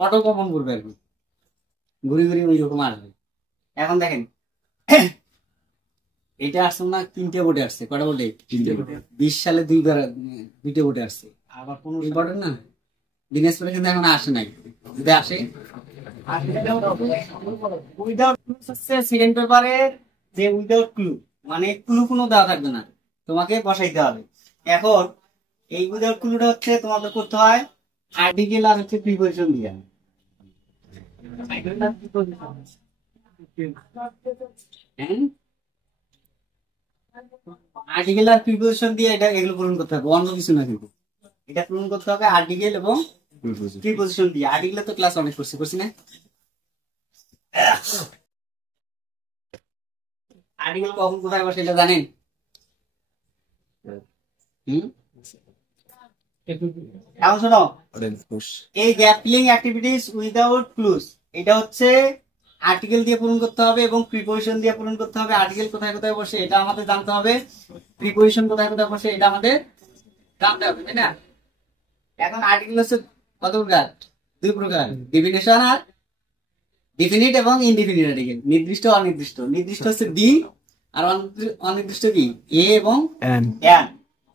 Auto common করবে আর কি, ঘুরি ঘুরি ওই রকম আসবে। এখন দেখেন এটা আসছে না, 3টে বোর্ডে আসছে। কটা বোর্ডে? 3টে বোর্ডে। 20 সালে 2টে বোর্ডে আসছে। আবার 15 বোর্ডে না দিনাজপুরে কিন্তু এখন আসে নাই। যদি আসে উইদাউট ক্লু হচ্ছে সেকেন্ড পেপারের যে উইদাউট ক্লু, মানে ক্লু কোনো দেওয়া থাকবে না, তোমাকে বসাইতে হবে। এখন এই উইদাউট ক্লুটা হচ্ছে তোমাদের করতে হয় আর্টিকেল আর হচ্ছে প্রিপোজিশন দিয়ে। আর্টিকেল আর প্রিপোজিশন দিয়ে এটা এগুলো পূরণ করতে হবে, অন্য কিছু না। কিন্তু এটা পূরণ করতে হবে আর্টিকেল এবং প্রিপোজিশন দিয়ে। আর্টিকেল তো ক্লাস অনেক করছি না? আর্টিকেল কখন কোথায় বসে এটা জানেন? এখন শোনো, এই gap filling activities without clues, এটা হচ্ছে আর্টিকেল দিয়ে পূরণ করতে হবে এবং প্রিপোজিশন দিয়ে পূরণ করতে হবে। আর্টিকেল কোথায় কোথায় বসে এটা আমাদের জানতে হবে, প্রিপোজিশন কোথায় কোথায় বসে এটা আমাদের জানতে হবে, তাই না? এখন আর্টিকেল হচ্ছে কত প্রকার? 2 প্রকার, ডিফিনিশন আর ডিফিনিট এবং ইনডিফিনিট আর্টিকেল। নির্দিষ্ট অনির্দিষ্ট। নির্দিষ্ট হচ্ছে ডি, আর অনির্দিষ্ট কি এ এবং এন।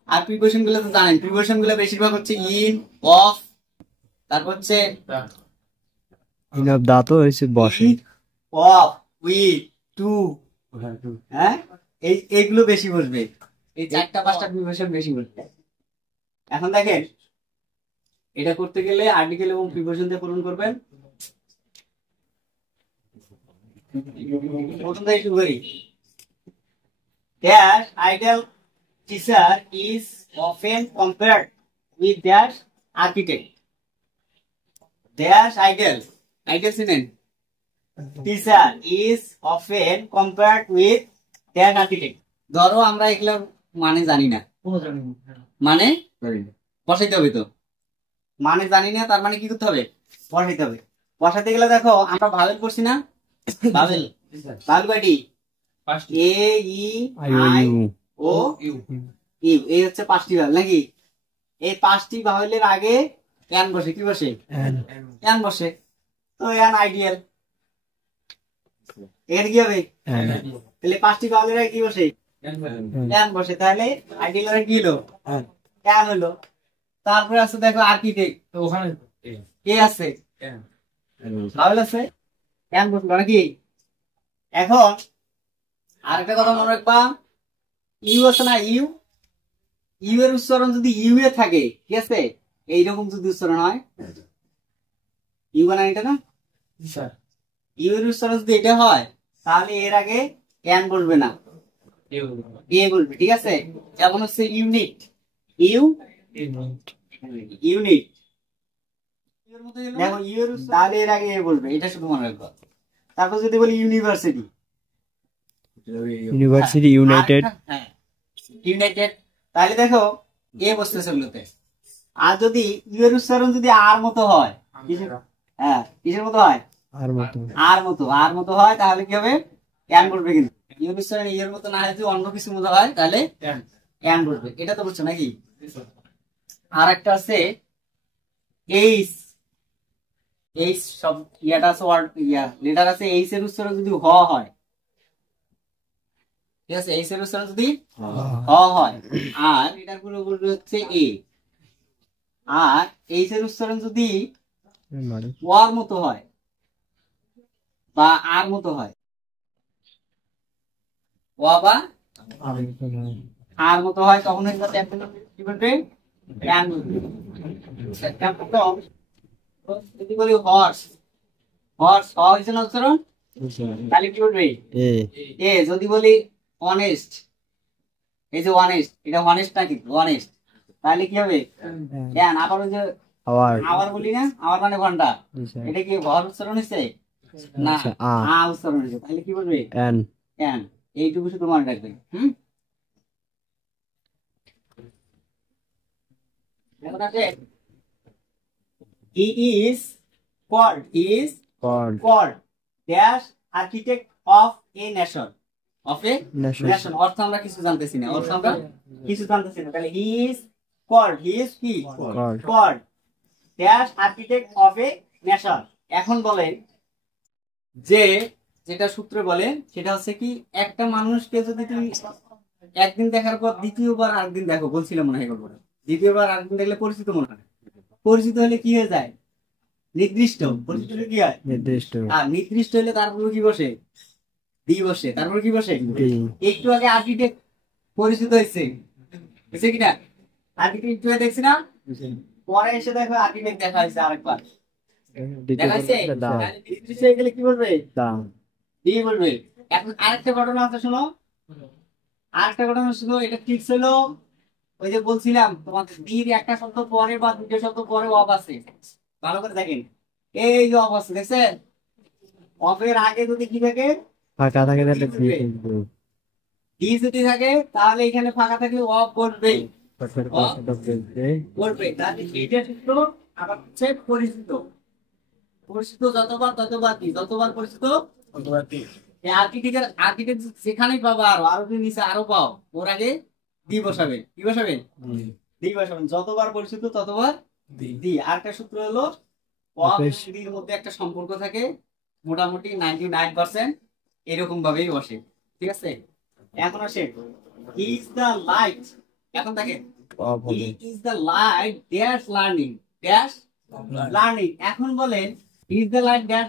আর প্রিপোজিশন গুলো তো জানেন, প্রিপোজিশন গুলো বেশিরভাগ হচ্ছে ইন, অফ, তারপর হচ্ছে দাঁতও হয়েছে বসে, অফ, উইথ, টু, হ্যাঁ এইগুলো বেশি বসবে। এই 4টা 5টা প্রিপোজিশন বেশি বসবে। এখন দেখেন এটা করতে গেলে আর্টিকেল এবং প্রিপোজিশন দিয়ে পূরণ করবেন। প্রথম থেকে শুরু করি। Dash ideal teacher is often compared with dash architect. Dash ideal চিনেন? Teacher is often compared with dash architect. ধরো আমরা এগুলো মানে জানি না, মানে বসাইতে হবে। তো মানে জানি না, তার মানে কি করতে হবে? বসাইতে হবে। বসাইতে গেলে দেখো আমরা ভাবেল করছি না, ভাবেল কয়টি? এ, ই, আই, ও, ইউ। এই হচ্ছে 5টি ভাবেল নাকি? এই 5টি ভাবেলের আগে এন বসে। কি বসে? এন বসে। তো এন আইডিয়াল। এর কি হবে? তাহলে 5টি ভাবেলের আগে কি বসে? এন বসে। তাহলে আইডিয়াল এর কি হলো? এন হলো। তারপরে আছে দেখো আর্কিটেক্ট, তো ওখানে কে আছে? ভাবেল আছে, এন বসলো নাকি? এখন আরেকটা কথা মনে রাখবা, ইউ আছে না, ইউ, ইউ এর উচ্চারণ যদি ইউ এ থাকে, ঠিক আছে, এইরকম যদি উচ্চারণ হয়, ইউ বানান এটা না, ইউ এর উচ্চারণ যদি এটা হয়, তাহলে এর আগে এন বলবে না, এ বলবে। ঠিক আছে, যেমন হচ্ছে ইউনিট, ইউ ইউনিট, দেখো ইউ এর তাহলে এর আগে এ বলবে, এটা শুধু মনে রাখবা। তারপর যদি বলি ইউনিভার্সিটি, ইউনিভার্সিটি, ইউনাইটেড, হ্যাঁ ইউনাইটেড, তাহলে দেখো এ বসতেছে ওগুলোতে। আর যদি ইউ এর উচ্চারণ যদি আর মতো হয়, হ্যাঁ কিসের মতো হয়? আর মতো হয়, তাহলে কি হবে? এন বলবে। কিন্তু ইউ এর উচ্চারণ এর মতো না হয়, যদি অন্য কিছুর মতো হয়, তাহলে এন বলবে। এটা তো বুঝছো নাকি? আর একটা আছে এইচ, এইচ সব ইয়াটা আছে, ওয়ার্ড লেটার আছে, এইচ এর উচ্চারণ যদি হ হয়, ঠিক আছে, এইচ এর উচ্চারণ যদি হ হয়, আর এটার পুরোপুরি হচ্ছে এ, আর এইচ এর উচ্চারণ যদি ওয়ার মতো হয় বা আর মতো হয়, ওয়া বা আর মতো হয়, তখন কি বলবে? যদি বলি হর্স, হর্স হ হয়েছে না উচ্চারণ, তাহলে কি বলবে? এ। যদি বলি অনেস্ট, এই যে অনেস্ট, এটা অনেস্ট না কিন্তু অনেস্ট, তাহলে কি হবে? এন। আবার ওই যে আবার বলি না, আবার মানে ঘন্টা, এটা কি ভর উচ্চারণ হয়েছে না, আ উচ্চারণ হয়েছে, তাহলে কি বলবে? এন। এন। এইটুকু শুধু মনে রাখবেন। He is called dash architect of a nation. Of a nation. অর্থ আমরা কিছু জানতেছি না, অর্থ আমরা কিছু জানতেছি না। তাহলে he is called dash architect of a নেশার। এখন বলেন যে যেটা সূত্রে বলে সেটা হচ্ছে কি, একটা মানুষকে যদি তুমি একদিন দেখার পর দ্বিতীয়বার আরেকদিন দেখো, বলছিলাম মনে হয় গল্পটা, দ্বিতীয়বার আরেকদিন দেখলে পরিচিত মনে হয়। পরিচিত হলে কি হয়ে যায়? নির্দিষ্ট। পরিচিত হলে কি হয়? নির্দিষ্ট। আর নির্দিষ্ট হলে তারপরে কি বসে? ডি বসে। তারপরে কি বসে? একটু আগে আর্কিটেক্ট পরিচিত হয়েছে, বুঝছে কিনা? আর্কিটেক্ট একটু আগে দেখছি না, পরে এসে দেখো আর্কিটেক্ট দেখা হয়েছে আরেকবার, দেখা হয়েছে। নির্দিষ্ট হয়ে গেলে কি বলবে? ডি বলবে। এখন আরেকটা ঘটনা আছে শোনো, আরেকটা ঘটনা শুনো, এটা ঠিক ছিল। ওই যে বলছিলাম তোমাদের ডির একটা শব্দ পরে বা দুটো শব্দ পরে অফ আছে, ভালো করে দেখেন। এই যে অফ আছে দেখছেন, অফের আগে যদি কি থাকে? ফাঁকা থাকে তাহলে ডি যদি থাকে তাহলে এখানে ফাঁকা থাকলে অফ করবেই, করবে। তাহলে এইটা সূত্র। আবার হচ্ছে পরিচিত। পরিচিত যতবার ততবার কি, যতবার পরিচিত ততবার কি। এই আর্কিটেক্ট যেখানেই পাবো, আরো আরো যদি নিচে আরো পাও, ওর আগে ডি বসাবে। কি বসাবে? ডি বসাবেন। যতবার পরিচিত ততবার ডি। আরেকটা সূত্র হলো অফ এবং ডির মধ্যে একটা সম্পর্ক থাকে, মোটামুটি 99% এরকম ভাবেই বসে, ঠিক আছে। এখন আসে ইজ দ্য লাইট। এখন দেখেন is the light dash learning, dash learning. এখন বলেন is the light dash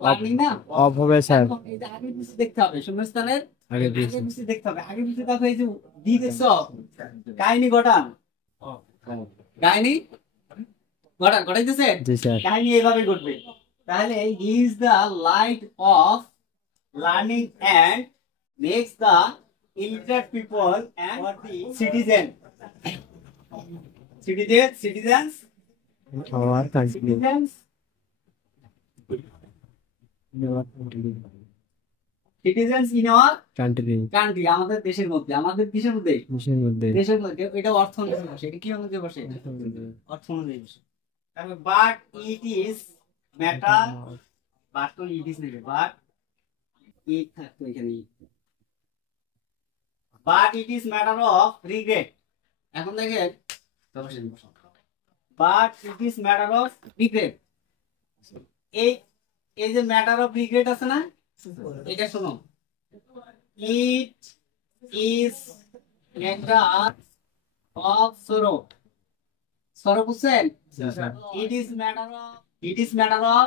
learning না? অফ হবে স্যার। এই যে আগে পিছে দেখতে হবে, শূন্যস্থানের আগে আগে পিছে দেখতে হবে। আগে পিছে দেখো, এই যে ডি দেখছো, কাহিনী ঘটান, কাহিনী ঘটাইতেছে। জি স্যার। কাহিনী এইভাবে ঘটবে। তাহলে is the light of learning and makes the illiterate people and the citizens আবার continue. citizens in our country. country, আমাদের দেশের মধ্যে, আমাদের দেশের মধ্যে, দেশের মধ্যে। এটা অর্থ অনুযায়ী বসে, এটা কি অনুযায়ী বসে? অর্থ অনুযায়ী বসে। তারপর but it is matter, but তো ইট ইজ নেবে, বাট ইট থাকতো এখানে, but it is matter of regret. এখন দেখেন, but it is matter of regret. এই এই যে ম্যাটার অফ রিগ্রেট আছে না, এটা শোনো, it is matter of sorrow. সরো বুঝছেন? It is matter of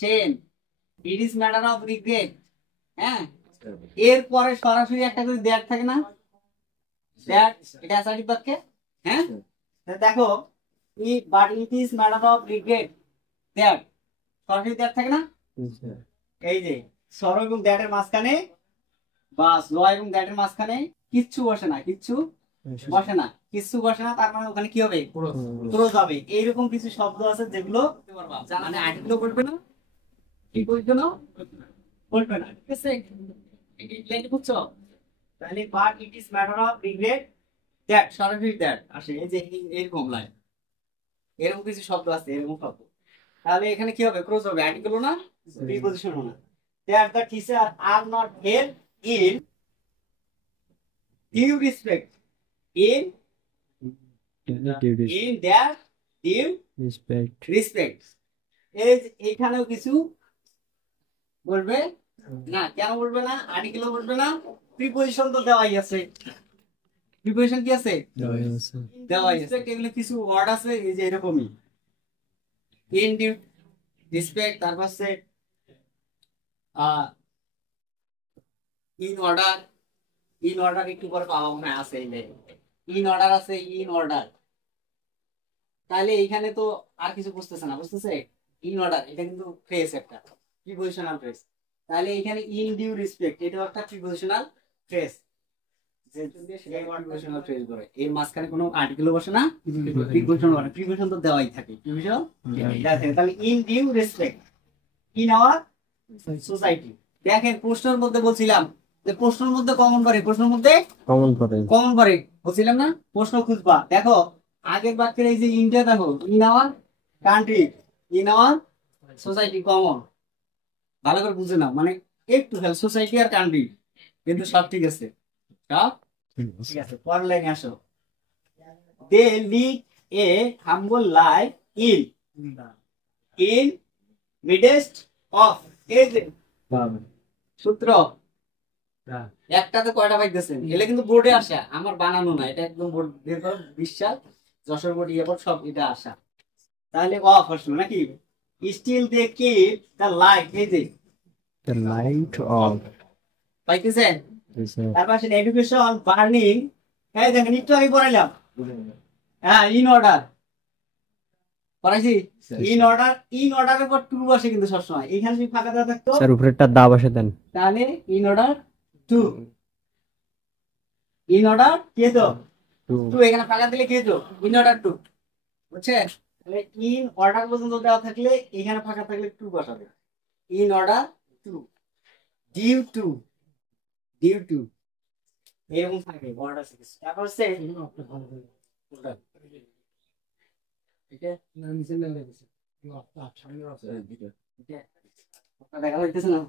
shame, it is matter of regret. হ্যাঁ, এরপরে সরাসরি একটা করে দ্যাট থাকে না, দ্যাট, এটা অ্যাসার্টিভ বাক্যে। হ্যাঁ, দেখো but it is matter of regret that, সরাসরি দ্যাট থাকে না। এই যে সর এবং দ্যাটের মাঝখানে বা ল এবং দ্যাটের মাঝখানে কিচ্ছু বসে না, কিচ্ছু বসে না, কিচ্ছু বসে না। তার মানে ওখানে কি হবে? ক্লোজ হবে। এইরকম কিছু শব্দ আছে যেগুলো মানে আর্টিকেলও করবে না, কি করবে না, করবে না, ঠিক আছে। এটা বুঝছো? তাহলে but it is matter of regret that, সরাসরি দ্যাট আসে। এই যে এরকম লাইন, এরকম কিছু শব্দ আছে, এরকম শব্দ। তাহলে এখানে কি হবে? ক্লোজ হবে, আর্টিকেলও না, প্রিপজিশনও না। That the teacher are not held in due respect, in their due respect. এখানেও কিছু বলবে না। কেন বলবে না? আর্টিকেলও বলবে না, প্রিপজিশন তো দেওয়াই আছে। প্রিপজিশন কি আছে? দেওয়াই আছে। এগুলো কিছু ওয়ার্ড আছে, এই যে এরকমই, in due respect, তারপর আছে ইন অর্ডার। ইন অর্ডার একটু পরে পাওয়া মনে আছে, ইন অর্ডার আছে, ইন অর্ডার। তাহলে এইখানে তো আর কিছু বুঝতেছে না, বুঝতেছে? ইন অর্ডার এটা কিন্তু ফ্রেজ, একটা প্রিপজিশনাল ফ্রেজ। তাহলে এইখানে ইন ডিউ রেসপেক্ট, এটাও একটা প্রিপজিশনাল ফ্রেজ, প্রিপজিশনাল ফ্রেজ বলে। এর মাঝখানে কোনো আর্টিকেলও বসে না, প্রিপজিশন বলে। প্রিপজিশন তো দেওয়াই থাকে, প্রিপজিশন দেওয়া থাকে। তাহলে in due respect in our society. দেখেন প্রশ্নের মধ্যে বলছিলাম যে প্রশ্নের মধ্যে কমন করে, প্রশ্নের মধ্যে কমন করে বলছিলাম না, প্রশ্ন খুঁজবা। দেখো আগের বাক্যের এই যে ইন্ডিয়া, দেখো in our country, in our society, common. ভালো করে বুঝে নাও, মানে একটু খেল, সোসাইটি আর কান্ট্রি, কিন্তু সব ঠিক আছে, সব ঠিক আছে। পরের লাইনে আসো, they lead a humble life in in midst of, এই যে সূত্র একটাতে কয়টা পাইতেছেন, এলে কিন্তু বোর্ডে আসা, আমার বানানো না, এটা একদম বোর্ড বিশ্বাস যশোর বোর্ড ইয়ে বোর্ড সব এটা আসা। তাহলে অফ আসলো নাকি, still they keep the light, এই যে The light of পাইতেছেন। this তারপর আসেন এডুকেশন বার্নিং, এই দেখেন একটু আগে পড়াইলাম, হ্যাঁ ইন অর্ডার পড়াইছি, ইন অর্ডার, ইন অর্ডারের পর টু বসে কিন্তু সবসময়, এখানে যদি ফাঁকা দেওয়া থাকতো স্যার উপরেরটা দা বসে দেন। তাহলে in order to, in order কে তো টু, এখানে ফাঁকা দিলে কে তো ইন অর্ডার টু, বুঝছেন? তাহলে ইন অর্ডার পর্যন্ত দেওয়া থাকলে এখানে ফাঁকা থাকলে টু বসাবে, in order to, due to, due to এরকম থাকে অর্ডার সিরিজ। তারপর হচ্ছে দেখা হইতেছে না,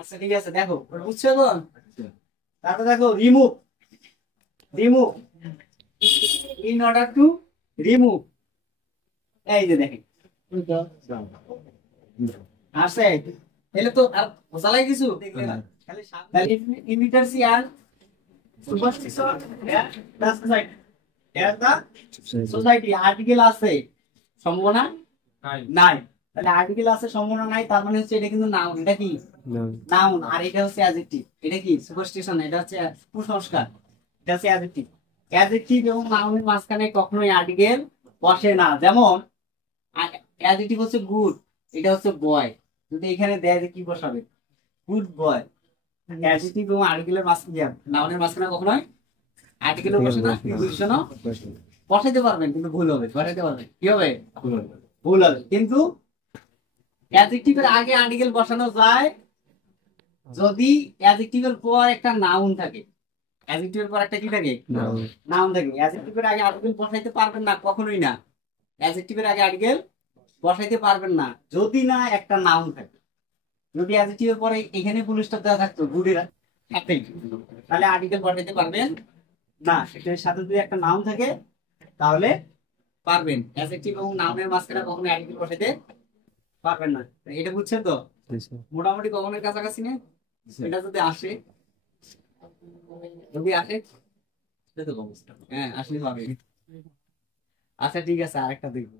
আচ্ছা ঠিক আছে দেখো বুঝছো তো। তারপর দেখো remove, remove in order to remove, এই যে দেখেন আসে, এলে তো আর বোঝা লাগে কিছু দেখলে না, খালি ইনভিটারসি আর superstition the society, the society article আছে সম্ভাবনা নাই, তাহলে আর্টিকেল আছে সম্ভাবনা নাই, তার মানে হচ্ছে এটা কিন্তু নাউন, এটা কি নাউন, আর এটা হচ্ছে অ্যাডজেক্টিভ, এটা কি সুপারস্টিশন, এটা হচ্ছে কুসংস্কার, এটা হচ্ছে অ্যাডজেক্টিভ। অ্যাডজেক্টিভ এবং নাউনের মাঝখানে কখনোই আর্টিকেল বসে না, যেমন অ্যাডজেক্টিভ হচ্ছে গুড, এটা হচ্ছে বয়, যদি এখানে দেয় যে কি বসাবে গুড বয়, অ্যাডজেক্টিভ এবং আর্টিকেলের মাঝখানে নাউনের মাঝখানে কখনোই আর্টিকেলও বসে না, প্রিপজিশনও বসাইতে পারবেন কিন্তু ভুল হবে, বসাইতে পারবেন কি হবে ভুল হবে, কিন্তু অ্যাডজেক্টিভের আগে আর্টিকেল বসানো যায় যদি অ্যাডজেক্টিভের পর একটা নাউন থাকে, অ্যাডজেক্টিভের পর একটা কি থাকে নাউন থাকে, অ্যাডজেক্টিভের আগে আর্টিকেল বসাইতে পারবেন না কখনোই না, অ্যাডজেক্টিভের আগে আর্টিকেল বসাইতে পারবেন না যদি না একটা নাউন থাকে, যদি অ্যাডজেক্টিভের পরে এখানে ফুল স্টপ দেওয়া থাকতো গুডের সাথে, তাহলে আর্টিকেল বসাইতে পারবেন না, সেটার সাথে যদি একটা নাউন থাকে তাহলে পারবেন, অ্যাডজেক্টিভ এবং নাউনের মাঝখানে কখনো আর্টিকেল বসাইতে পারবেন না, এটা বুঝছেন তো মোটামুটি কখনোর কাছাকাছি না, এটা যদি আসে, যদি আসে হ্যাঁ আসলে পাবে। আচ্ছা ঠিক আছে আরেকটা দেখবো।